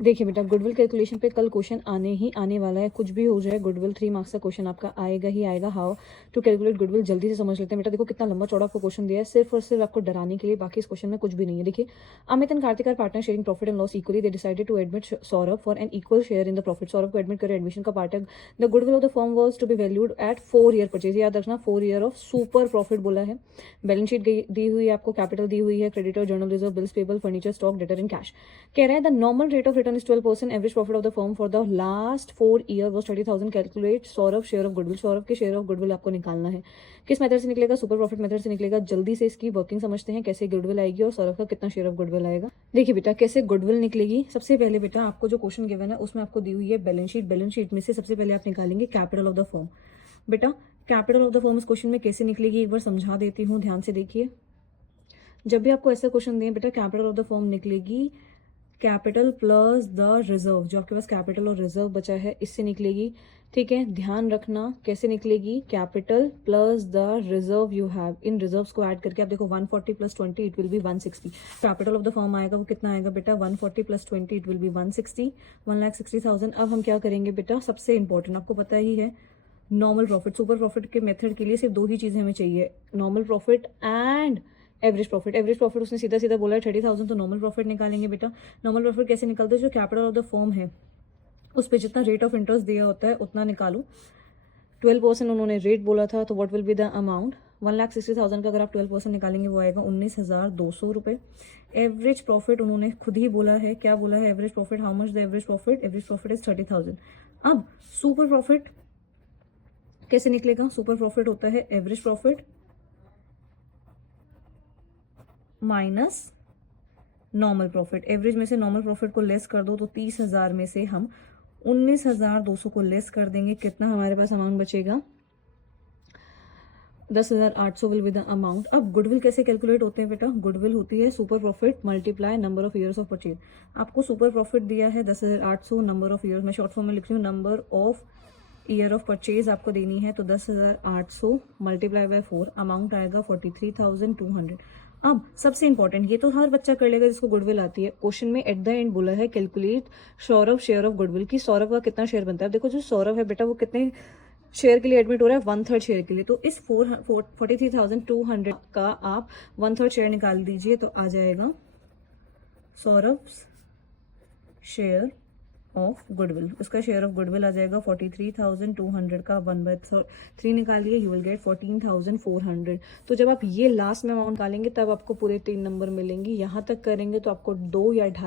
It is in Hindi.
देखिए बेटा, गुडविल कैलकुलेशन पे कल क्वेश्चन आने ही आने वाला है। कुछ भी हो जाए, गुडविल 3 मार्क्स का क्वेश्चन आपका आएगा ही आएगा। हाउ टू कैलकुलेट गुडविल, जल्दी से समझ लेते हैं। बेटा देखो कितना लंबा चौड़ा आपको क्वेश्चन दिया है, सिर्फ और सिर्फ आपको डराने के लिए, बाकी इस क्वेश्चन में कुछ भी नहीं है। देखिए, Amit and Kartik are partner sharing profit and loss equally, they decided to admit Saurabh for an equal share in the profit. Saurabh को एडमिट करे, एडमिशन का पार्ट है। The goodwill of the firm was to be valued at 4 year purchase. याद रखना, 4 ईयर ऑफ सुपर प्रॉफिट बोला है। बैलेंस शीट दी हुई है आपको, कैपिटल दी हुई है, creditor, journal reserve, bills payable, furniture, stock, debtor in cash. कह रहा है the normal rate of return is 12%, average profit of the firm for the last 4 year was 30,000। Calculate Saurabh share of goodwill. Saurabh के शेयर ऑफ गुडविल आपको निकालना है। किस मेथड से निकलेगा? सुपर प्रॉफिट मेथड से निकलेगा। जल्दी से इसकी वर्किंग समझते हैं, कैसे गुडविल आएगी और सौरभ का कितना शेयर ऑफ गुडविल आएगा। देखिए बेटा, कैसे गुडविल निकलेगी। सबसे पहले बेटा आपको जो क्वेश्चन गिवन है उसमें आपको दी हुई है बैलेंस शीट। बैलेंस शीट में से सबसे पहले आप निकालेंगे कैपिटल ऑफ द फर्म। बेटा कैपिटल ऑफ द फर्म इस क्वेश्चन में कैसे निकलेगी, एक बार समझा देती हूँ, ध्यान से देखिए। जब भी आपको ऐसा क्वेश्चन दें बेटा, कैपिटल ऑफ द फर्म निकलेगी कैपिटल प्लस द रिजर्व। जो आपके पास कैपिटल और रिजर्व बचा है, इससे निकलेगी। ठीक है, ध्यान रखना कैसे निकलेगी। Capital plus the reserve you have, in reserves को ऐड करके आप देखो 140 plus 20 it will be 160। Capital of the firm आएगा वो कितना आएगा बेटा, 140 प्लस 20 इट विल बी 160, 1,60,000। अब हम क्या करेंगे बेटा, सबसे इंपॉर्टेंट आपको पता ही है, नॉर्मल प्रॉफिट। सुपर प्रॉफिट के मेथड के लिए सिर्फ दो ही चीजें हमें चाहिए, normal profit and average profit. Average profit उसने सीधा सीधा बोला है 30,000, तो नॉर्मल प्रॉफिट निकालेंगे बेटा। नॉर्मल प्रॉफिट कैसे निकलते हैं, जो कैपिटल ऑफ द फर्म है उस पर जितना रेट ऑफ इंटरेस्ट दिया होता है उतना निकालो। 12% उन्होंने रेट बोला था, तो what will be the amount, 1,60,000 का अगर आप 12% निकालेंगे वो आएगा 19,200 रुपये। एवरेज प्रॉफिट उन्होंने खुद ही बोला है, क्या बोला है average profit, how much the average profit, average profit is 30,000। अब सुपर प्रॉफिट कैसे निकलेगा, सुपर प्रॉफिट होता है average profit minus normal profit. Average में से नॉर्मल प्रॉफिट को लेस कर दो तो 30,000 में से हम 19,200 को लेस कर देंगे, कितना हमारे पास अमाउंट बचेगा, 10,800 विल बी द अमाउंट। अब गुडविल कैसे कैलकुलेट होते हैं बेटा, गुडविल होती है super profit multiply number of years of purchase. आपको सुपर प्रॉफिट दिया है 10,800, नंबर ऑफ ईयर मैं शॉर्ट फॉर्म में लिख रही हूँ, number of year of purchase आपको देनी है, तो 10,800 मल्टीप्लाई बाय 4, अमाउंट आएगा 43,200। अब सबसे इंपॉर्टेंट, ये तो हर बच्चा कर लेगा जिसको गुडविल आती है। क्वेश्चन में एट द एंड बोला है calculate Saurabh share of goodwill, की सौरभ का कितना शेयर बनता है। अब देखो जो सौरभ है बेटा वो कितने शेयर के लिए एडमिट हो रहा है, 1/3 शेयर के लिए। तो इस 43,200 का आप 1/3 शेयर निकाल दीजिए, तो आ जाएगा सौरभ शेयर ऑफ गुडविल। उसका शेयर ऑफ गुडविल आ जाएगा 43,200 का 1/3 निकालिए, यू विल गेट 14,400। तो जब आप ये लास्ट में अमाउंट निकालेंगे तब आपको पूरे 3 नंबर मिलेंगे। यहाँ तक करेंगे तो आपको 2 या 2.5